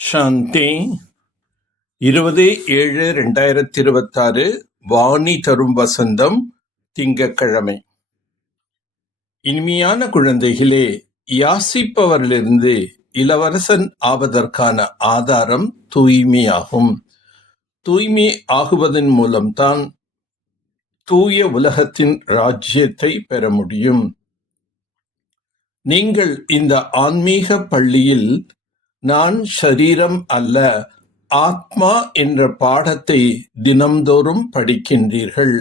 சாந்தி 20/7/2026 வாணி தரும் வசந்தம் திங்கட்கிழமை. இனிமையான குழந்தைகளே, யாசிப்பவரிலிருந்து இளவரசன் ஆவதற்கான ஆதாரம் தூய்மையாகும். தூய்மை ஆகுவதன் மூலம்தான் தூய உலகத்தின் ராஜ்யத்தை பெற முடியும். நீங்கள் இந்த ஆன்மீக பள்ளியில் நான் ஷரீரம் அல்ல, ஆத்மா என்ற பாடத்தை தினம்தோறும் படிக்கின்றீர்கள்.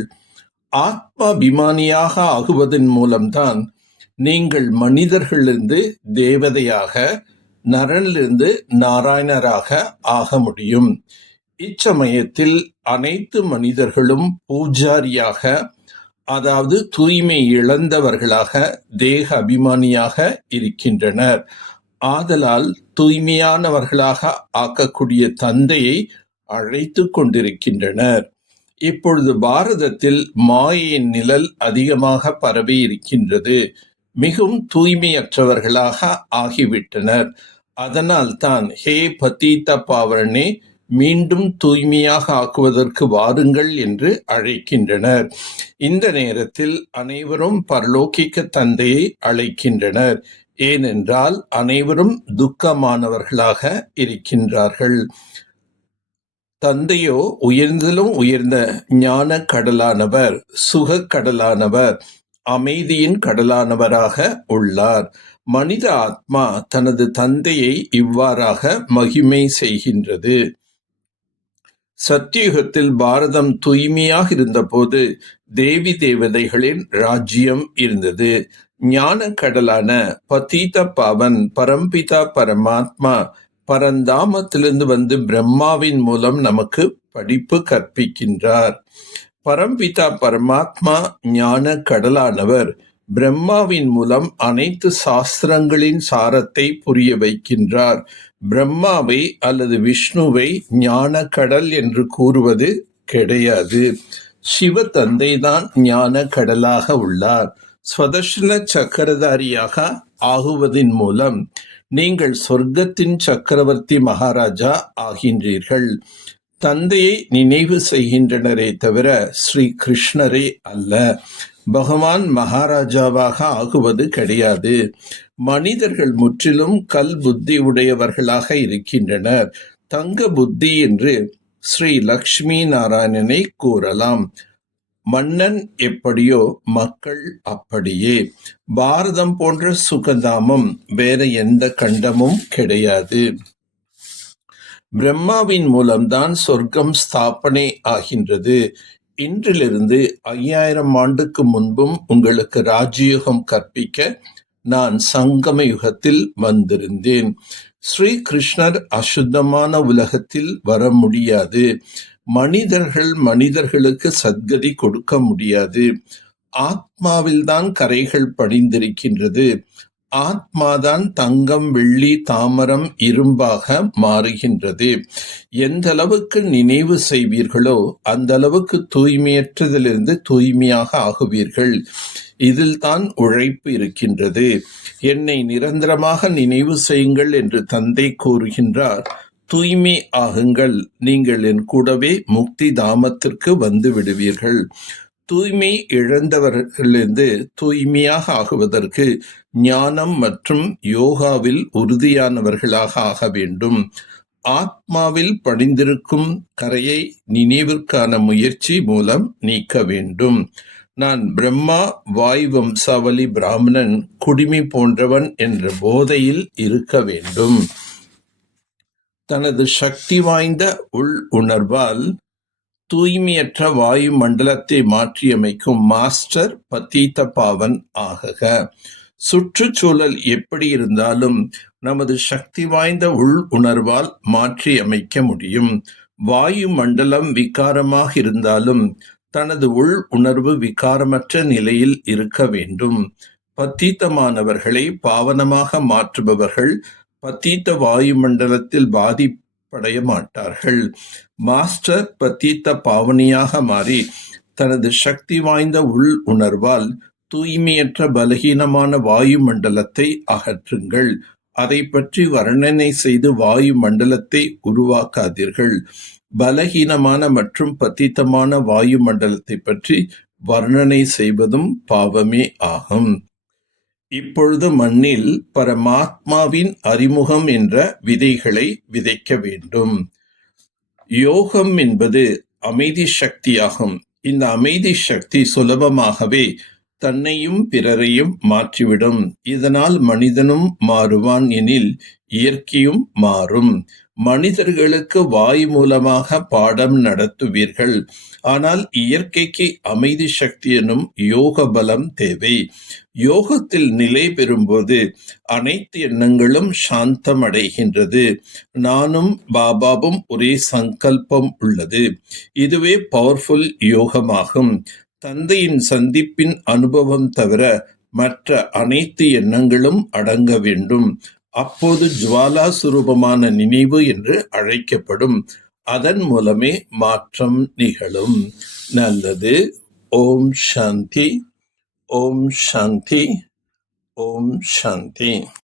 ஆத்மாபிமானியாக ஆகுவதன் மூலம்தான் நீங்கள் மனிதர்களிலிருந்து தேவதையாக, நரனிலிருந்து நாராயணராக ஆக முடியும். இச்சமயத்தில் அனைத்து மனிதர்களும் பூஜாரியாக, அதாவது தூய்மை இழந்தவர்களாக, தேக அபிமானியாக இருக்கின்றனர். ஆதலால் தூய்மையானவர்களாக ஆக்கக்கூடிய தந்தையை அழைத்து கொண்டிருக்கின்றனர். இப்பொழுது பாரதத்தில் மாயையின் நிழல் அதிகமாக பரவி இருக்கின்றது. மிகவும் தூய்மையற்றவர்களாக ஆகிவிட்டனர். அதனால் தான் ஹே பதீத பாவனே, மீண்டும் தூய்மையாக ஆக்குவதற்கு வாருங்கள் என்று அழைக்கின்றனர். இந்த நேரத்தில் அனைவரும் பரலோகிக்க தந்தையை அழைக்கின்றனர். ஏனென்றால் அனைவரும் துக்கமானவர்களாக இருக்கின்றார்கள். தந்தையோ உயர்ந்திலும் உயர்ந்த ஞான கடலானவர், சுக கடலானவர், அமைதியின் கடலானவராக உள்ளார். மனித ஆத்மா தனது தந்தையை இவ்வாறாக மகிமை செய்கின்றது. சத்தியுகத்தில் பாரதம் தூய்மையாக இருந்தபோது தேவி தேவதைகளின் ராஜ்யம் இருந்தது. ஞான கடலான பதீத பாவன் பரம்பிதா பரமாத்மா பரந்தாமத்திலிருந்து வந்து பிரம்மாவின் மூலம் நமக்கு படிப்பு கற்பிக்கின்றார். பரம்பிதா பரமாத்மா ஞான கடலானவர் பிரம்மாவின் மூலம் அனைத்து சாஸ்திரங்களின் சாரத்தை புரிய வைக்கின்றார். பிரம்மாவை அல்லது விஷ்ணுவை ஞான கடல் என்று கூறுவது கிடையாது. சிவ தந்தைதான் ஞான கடலாக உள்ளார். ஸ்வதர்ஷன சக்கரதாரியாக ஆகுவதன் மூலம் நீங்கள் சொர்க்கத்தின் சக்கரவர்த்தி மகாராஜா ஆகின்றீர்கள். தந்தையை நினைவு செய்கின்றனரே தவிர ஸ்ரீ கிருஷ்ணரே அல்ல. பகவான் மகாராஜாவாக ஆகுவது கிடையாது. மனிதர்கள் முற்றிலும் கல் புத்தி உடையவர்களாக இருக்கின்றனர். தங்க புத்தி என்று ஸ்ரீ லக்ஷ்மி நாராயணனை கூறலாம். மன்னன் எப்படியோ மக்கள் அப்படியே. பாரதம் போன்ற சுகதாமம் வேற எந்த கண்டமும் கிடையாது. பிரம்மாவின் மூலம்தான் சொர்க்கம் ஸ்தாபனை ஆகின்றது. இன்றிலிருந்து 5000 ஆண்டுக்கு முன்பும் உங்களுக்கு ராஜயோகம் கற்பிக்க நான் சங்கம யுகத்தில் வந்திருந்தேன். ஸ்ரீ கிருஷ்ணர் அசுத்தமான உலகத்தில் வர முடியாது. மனிதர்கள் மனிதர்களுக்கு சத்கதி கொடுக்க முடியாது. ஆத்மாவில்தான் கரைகள் படிந்திருக்கின்றது. ஆத்மாதான் தங்கம், வெள்ளி, தாமரம், இரும்பாக மாறுகின்றது. எந்த அளவுக்கு நினைவு செய்வீர்களோ அந்த அளவுக்கு தூய்மையற்றதிலிருந்து தூய்மையாக ஆகுவீர்கள். இதில் தான் உழைப்பு இருக்கின்றது. என்னை நிரந்தரமாக நினைவு செய்யுங்கள் என்று தந்தை கூறுகின்றார். தூய்மை ஆகுங்கள், நீங்கள் என் கூடவே முக்தி தாமத்திற்கு வந்து விடுவீர்கள். தூய்மை இழந்தவர்களிலிருந்து தூய்மையாக ஆகுவதற்கு ஞானம் மற்றும் யோகாவில் உறுதியானவர்களாக ஆக வேண்டும். ஆத்மாவில் படிந்திருக்கும் கரையை நினைவிற்கான முயற்சி மூலம் நீக்க வேண்டும். நான் பிரம்மா, வாய் வம்சாவளி பிராமணன், குடிமி போன்றவன் என்ற போதையில் இருக்க வேண்டும். தனது சக்தி வாய்ந்த உள் உணர்வால் தூய்மையற்ற வாயு மண்டலத்தை மாற்றியமைக்கும் மாஸ்டர் பதீத பாவன் ஆகுக. சுற்றுச்சூழல் எப்படி இருந்தாலும் நமது சக்தி வாய்ந்த உள் உணர்வால் மாற்றி அமைக்க முடியும். வாயு மண்டலம் விகாரமாக இருந்தாலும் தனது உள் உணர்வு விகாரமற்ற நிலையில் இருக்க வேண்டும். பதீதமானவர்களை பாவனமாக மாற்றுபவர்கள் பதீத வாயு மண்டலத்தில் பாதிப்படைய மாட்டார்கள். மாஸ்டர் பதீத பாவனியாக மாறி தனது சக்தி வாய்ந்த உள் உணர்வால் தூய்மையற்ற பலகீனமான வாயு மண்டலத்தை அகற்றுங்கள். அதை பற்றி வர்ணனை செய்து வாயு மண்டலத்தை உருவாக்காதீர்கள். பலகீனமான மற்றும் பத்தித்தமான வாயு மண்டலத்தை பற்றி வர்ணனை செய்வதும் பாவமே ஆகும். இப்பொழுது மண்ணில் பரமாத்மாவின் அறிமுகம் என்ற விதைகளை விதைக்க வேண்டும். யோகம் என்பது அமைதி சக்தியாகும். இந்த அமைதி சக்தி சுலபமாகவே தன்னையும் பிறரையும் மாற்றிவிடும். இதனால் மனிதனும் மாறுவான் எனில் இயற்கையும் மாறும். மனிதர்களுக்கு வாய் மூலமாக பாடம் நடத்துவீர்கள். ஆனால் இயற்கைக்கு அமைதி சக்தி எனும் யோக பலம் தேவை. யோகத்தில் நிலை பெறும்போது அனைத்து எண்ணங்களும் சாந்தம் அடைகின்றது. நானும் பாபாவும் ஒரே சங்கல்பம் உள்ளது. இதுவே பவர்ஃபுல் யோகமாகும். தந்தையின் சந்திப்பின் அனுபவம் தவிர மற்ற அனைத்து எண்ணங்களும் அடங்க வேண்டும். அப்போது ஜுவாலா சுரூபமான நினைவு என்று அழைக்கப்படும். அதன் மூலமே மாற்றம் நிகழும். நல்லது. ஓம் சாந்தி. ஓம் சாந்தி. ஓம் சாந்தி.